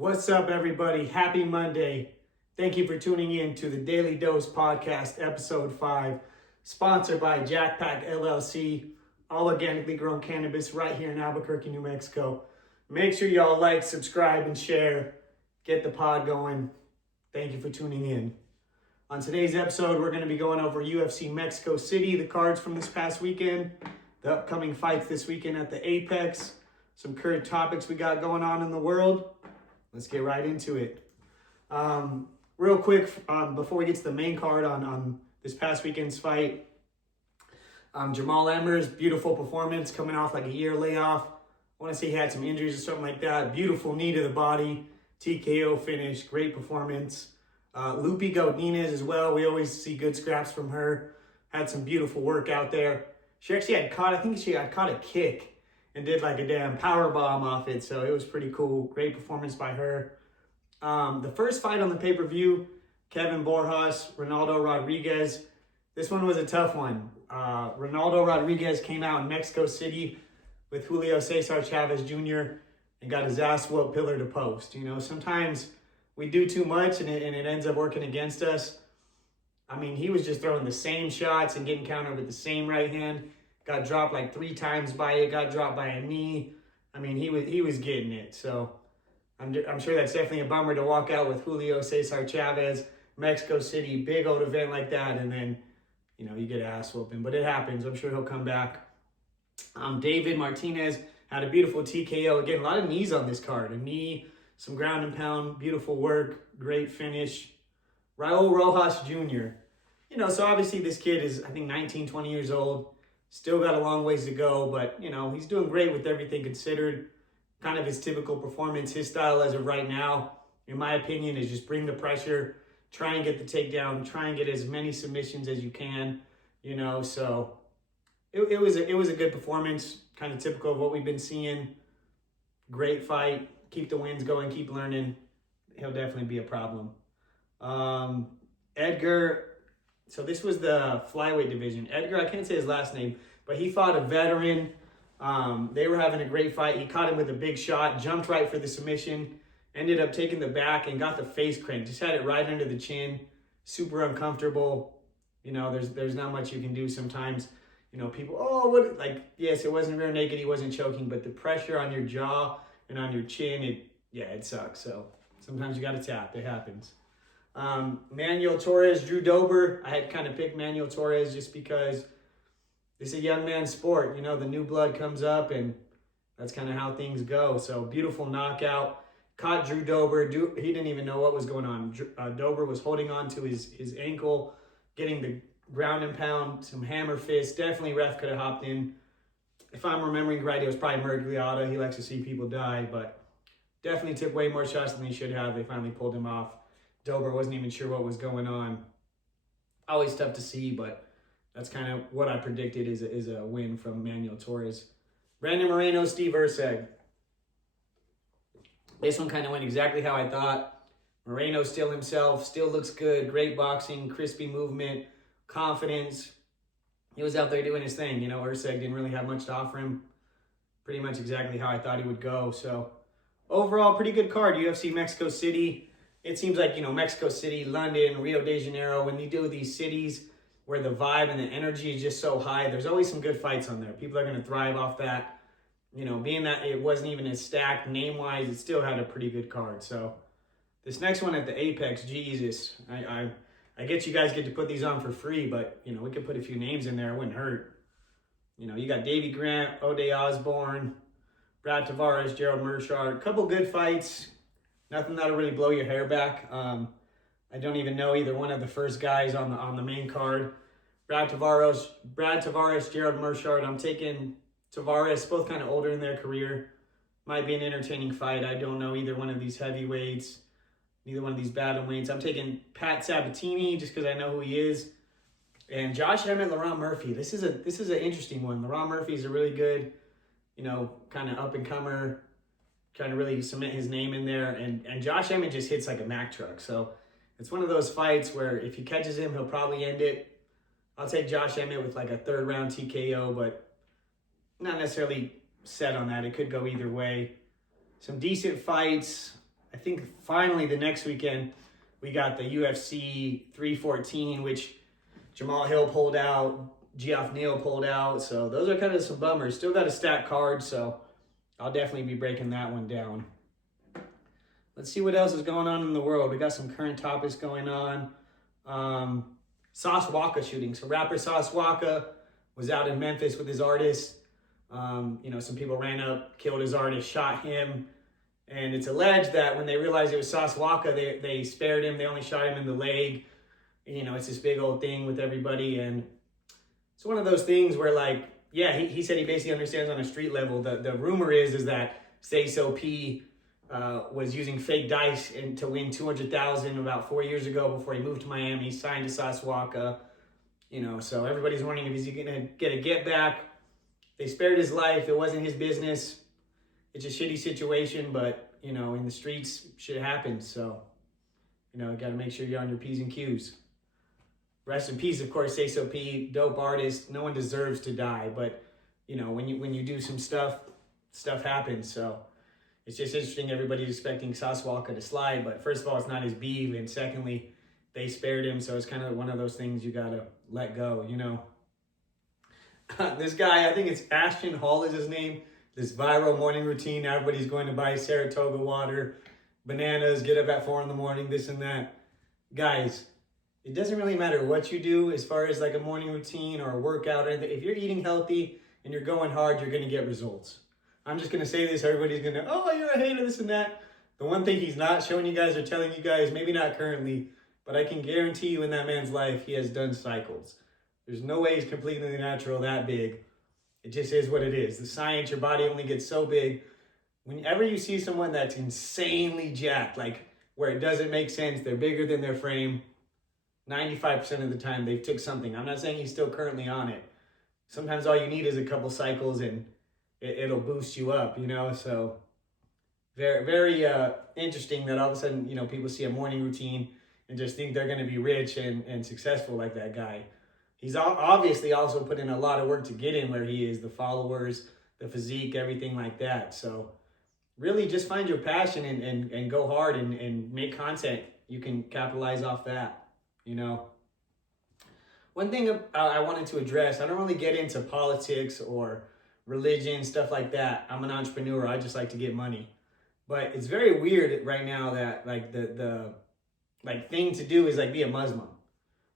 What's up, everybody? Happy Monday. Thank you for tuning in to the Daily Dose Podcast, Episode 5, sponsored by Jackpack LLC, all organically grown cannabis right here in Albuquerque, New Mexico. Make sure y'all like, subscribe, and share. Get the pod going. Thank you for tuning in. On today's episode, we're going to be going over UFC Mexico City, the cards from this past weekend, the upcoming fights this weekend at the Apex, some current topics we got going on in the world. Let's get right into it. Real quick, before we get to the main card on this past weekend's fight, Jamal Emmer's beautiful performance coming off like a year layoff. I want to say he had some injuries or something like that. Beautiful knee to the body, TKO finish, great performance. Lupi Godinez as well. We always see good scraps from her. Had some beautiful work out there. She actually had caught a kick and did like a damn power bomb off it. So it was pretty cool. Great performance by her. The first fight on the pay-per-view, Kevin Borjas, Ronaldo Rodriguez. This one was a tough one. Ronaldo Rodriguez came out in Mexico City with Julio Cesar Chavez Jr. and got his ass whooped pillar to post. You know, sometimes we do too much and it ends up working against us. I mean, he was just throwing the same shots and getting countered with the same right hand. Got dropped like 3 times by it. Got dropped by a knee. I mean, he was getting it. So I'm sure that's definitely a bummer to walk out with Julio Cesar Chavez, Mexico City, big old event like that, and then, you know, you get ass whooping. But it happens. I'm sure he'll come back. David Martinez had a beautiful TKO. Again, a lot of knees on this card. A knee, some ground and pound, beautiful work, great finish. Raul Rojas Jr. You know, so obviously this kid is, I think, 19, 20 years old. Still got a long ways to go, but, you know, he's doing great with everything considered. Kind of his typical performance. His style as of right now, in my opinion, is just bring the pressure, try and get the takedown, try and get as many submissions as you can, you know. So it was a good performance, kind of typical of what we've been seeing. Great fight. Keep the wins going, keep learning. He'll definitely be a problem. Edgar, so this was the flyweight division. Edgar, I can't say his last name, but he fought a veteran. They were having a great fight. He caught him with a big shot, jumped right for the submission, ended up taking the back and got the face crank. Just had it right under the chin. Super uncomfortable. You know, there's not much you can do sometimes. You know, people, yes, it wasn't rear naked, he wasn't choking, but the pressure on your jaw and on your chin, it sucks. So sometimes you got to tap. It happens. Manuel Torres, Drew Dober. I had kind of picked Manuel Torres just because it's a young man's sport. You know, the new blood comes up and that's kind of how things go. So beautiful knockout. Caught Drew Dober. He didn't even know what was going on. Dober was holding on to his ankle, getting the ground and pound, some hammer fists. Definitely ref could have hopped in. If I'm remembering right, it was probably Mergliata. He likes to see people die, but definitely took way more shots than he should have. They finally pulled him off. Dober wasn't even sure what was going on. Always tough to see, but that's kind of what I predicted is a win from Manuel Torres. Brandon Moreno, Steve Erceg. This one kind of went exactly how I thought. Moreno still himself, still looks good. Great boxing, crispy movement, confidence. He was out there doing his thing. You know, Erceg didn't really have much to offer him. Pretty much exactly how I thought he would go. So overall, pretty good card. UFC Mexico City. It seems like, you know, Mexico City, London, Rio de Janeiro, when you do these cities where the vibe and the energy is just so high, there's always some good fights on there. People are going to thrive off that. You know, being that it wasn't even as stacked name-wise, it still had a pretty good card. So this next one at the Apex, Jesus, I get you guys get to put these on for free, but, you know, we could put a few names in there. It wouldn't hurt. You know, you got Davey Grant, Ode Osborne, Brad Tavares, Gerald Mershard. A couple good fights. Nothing that'll really blow your hair back. I don't even know either one of the first guys on the main card. Brad Tavares, Gerald Mershard. I'm taking Tavares, both kind of older in their career. Might be an entertaining fight. I don't know either one of these heavyweights, neither one of these bantamweights. I'm taking Pat Sabatini just because I know who he is. And Josh Emmett, Laurent Murphy. This is an interesting one. Laurent Murphy is a really good, you know, kind of up-and-comer, trying to really cement his name in there. And Josh Emmett just hits like a Mack truck. So it's one of those fights where if he catches him, he'll probably end it. I'll take Josh Emmett with like a 3rd round TKO, but not necessarily set on that. It could go either way. Some decent fights. I think finally the next weekend we got the UFC 314, which Jamal Hill pulled out, Geoff Neal pulled out. So those are kind of some bummers. Still got a stacked card, so I'll definitely be breaking that one down. Let's see what else is going on in the world. We got some current topics going on. Sauce Walka shooting. So rapper Sauce Walka was out in Memphis with his artist. Some people ran up, killed his artist, shot him. And it's alleged that when they realized it was Sauce Walka, they spared him. They only shot him in the leg. It's this big old thing with everybody. And it's one of those things where, like, yeah, he said he basically understands on a street level. The rumor is that Say So P was using fake dice to win $200,000 about 4 years ago before he moved to Miami. He signed to Sauce Walka. So everybody's wondering if he's going to get a get back. They spared his life. It wasn't his business. It's a shitty situation, but, in the streets, shit happens. So, you got to make sure you're on your P's and Q's. Rest in peace, of course, Say So P, dope artist. No one deserves to die, but, when you do some stuff happens. So it's just interesting. Everybody's expecting Sauce Walka to slide, but first of all, it's not his beef, and secondly, they spared him. So it's kind of one of those things you got to let go, This guy, I think it's Ashton Hall is his name. This viral morning routine. Everybody's going to buy Saratoga water, bananas, get up at 4 a.m, this and that. Guys, it doesn't really matter what you do as far as like a morning routine or a workout or anything. If you're eating healthy and you're going hard, you're going to get results. I'm just going to say this. Everybody's going to, oh, you're a hater, this and that. The one thing he's not showing you guys or telling you guys, maybe not currently, but I can guarantee you in that man's life, he has done cycles. There's no way he's completely natural that big. It just is what it is. The science, your body only gets so big. Whenever you see someone that's insanely jacked, like where it doesn't make sense, they're bigger than their frame, 95% of the time they've took something. I'm not saying he's still currently on it. Sometimes all you need is a couple cycles and it'll boost you up, So very, very interesting that all of a sudden, people see a morning routine and just think they're going to be rich and successful like that guy. He's obviously also put in a lot of work to get in where he is, the followers, the physique, everything like that. So really just find your passion and go hard and make content. You can capitalize off that, One thing I wanted to address, I don't really get into politics or religion, stuff like that. I'm an entrepreneur. I just like to get money. But it's very weird right now that like the thing to do is like be a Muslim.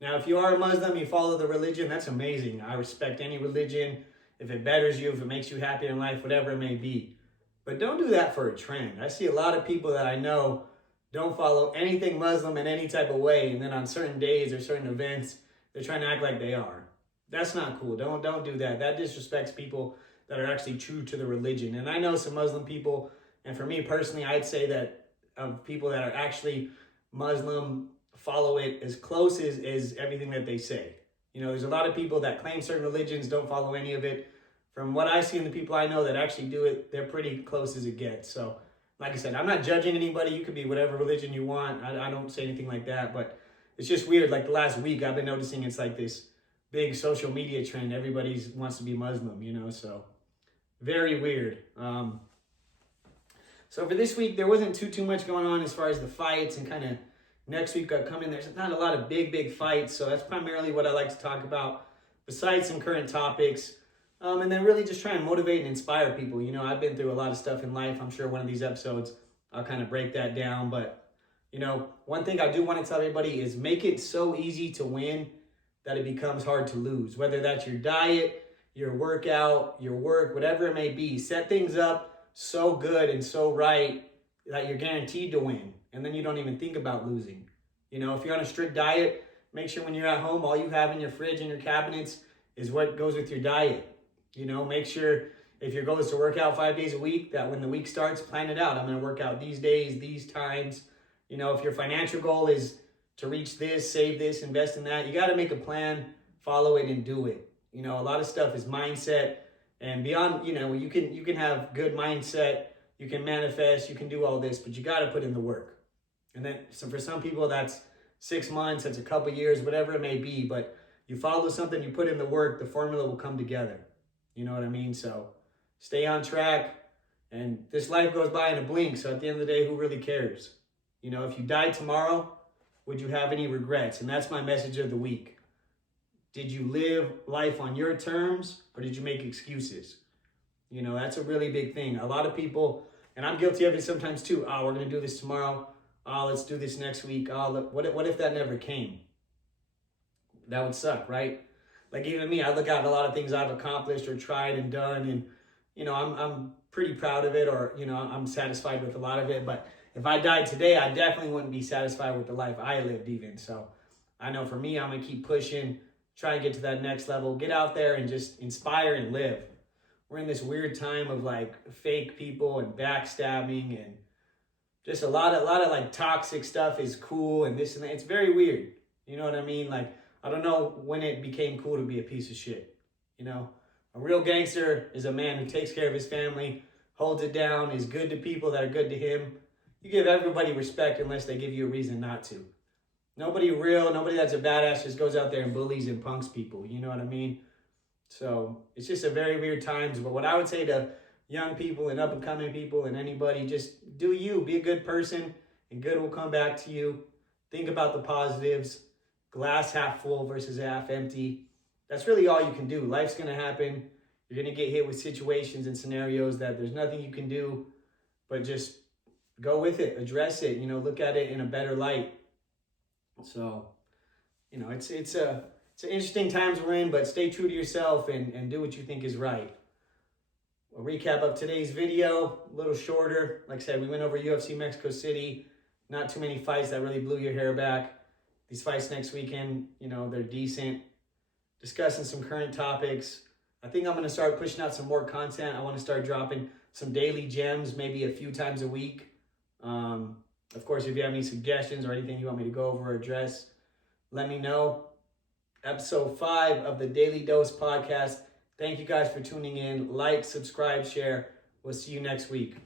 Now, if you are a Muslim, you follow the religion, that's amazing. I respect any religion. If it betters you, if it makes you happy in life, whatever it may be. But don't do that for a trend. I see a lot of people that I know don't follow anything Muslim in any type of way. And then on certain days or certain events, they're trying to act like they are. That's not cool. Don't do that. That disrespects people that are actually true to the religion. And I know some Muslim people, and for me personally, I'd say that of people that are actually Muslim, follow it as close as everything that they say. There's a lot of people that claim certain religions, don't follow any of it. From what I see and the people I know that actually do it, they're pretty close as it gets. So, like I said, I'm not judging anybody. You could be whatever religion you want. I don't say anything like that, but it's just weird. Like the last week, I've been noticing it's like this big social media trend. Everybody wants to be Muslim, so very weird. So for this week, there wasn't too much going on as far as the fights and kind of next week coming. There's not a lot of big fights, so that's primarily what I like to talk about, besides some current topics, and then really just try and motivate and inspire people. I've been through a lot of stuff in life. I'm sure one of these episodes I'll kind of break that down, but one thing I do want to tell everybody is make it so easy to win that it becomes hard to lose. Whether that's your diet, your workout, your work, whatever it may be, set things up so good and so right that you're guaranteed to win. And then you don't even think about losing. If you're on a strict diet, make sure when you're at home, all you have in your fridge and your cabinets is what goes with your diet. Make sure if your goal is to work out 5 days a week, that when the week starts, plan it out. I'm going to work out these days, these times. If your financial goal is to reach this, save this, invest in that, you got to make a plan, follow it, and do it. A lot of stuff is mindset, and beyond, you can have good mindset, you can manifest, you can do all this, but you got to put in the work. And then for some people, that's 6 months, that's a couple years, whatever it may be. But you follow something, you put in the work, the formula will come together. You know what I mean? So stay on track, And this life goes by in a blink. So at the end of the day, who really cares? You know, if you died tomorrow, would you have any regrets? And that's my message of the week. Did you live life on your terms, or did you make excuses? You know, that's a really big thing. A lot of people, and I'm guilty of it sometimes too. Oh, we're going to do this tomorrow. Oh, let's do this next week. Oh, what if that never came? That would suck, right? Like even me, I look at a lot of things I've accomplished or tried and done, and you know, I'm pretty proud of it, or you know, I'm satisfied with a lot of it. But if I died today, I definitely wouldn't be satisfied with the life I lived even. So I know for me, I'm gonna keep pushing, try and get to that next level, get out there and just inspire and live. We're in this weird time of like fake people and backstabbing and just a lot of like toxic stuff is cool and this and that. It's very weird. You know what I mean? Like, I don't know when it became cool to be a piece of shit. You know, a real gangster is a man who takes care of his family, holds it down, is good to people that are good to him. You give everybody respect unless they give you a reason not to. Nobody real, nobody that's a badass just goes out there and bullies and punks people. You know what I mean? So it's just a very weird times. But what I would say to young people and up and coming people and anybody, just do you, be a good person and good will come back to you. Think about the positives, glass half full versus half empty. That's really all you can do. Life's going to happen. You're going to get hit with situations and scenarios that there's nothing you can do, but just go with it, address it, you know, look at it in a better light. So, you know, it's an interesting times we're in, but stay true to yourself and do what you think is right. A recap of today's video, a little shorter. Like I said, we went over UFC Mexico City. Not too many fights that really blew your hair back. These fights next weekend, you know, they're decent. Discussing some current topics. I think I'm going to start pushing out some more content. I want to start dropping some daily gems, maybe a few times a week. Of course, if you have any suggestions or anything you want me to go over or address, let me know. Episode 5 of the Daily Dose podcast. Thank you guys for tuning in. Like, subscribe, share. We'll see you next week.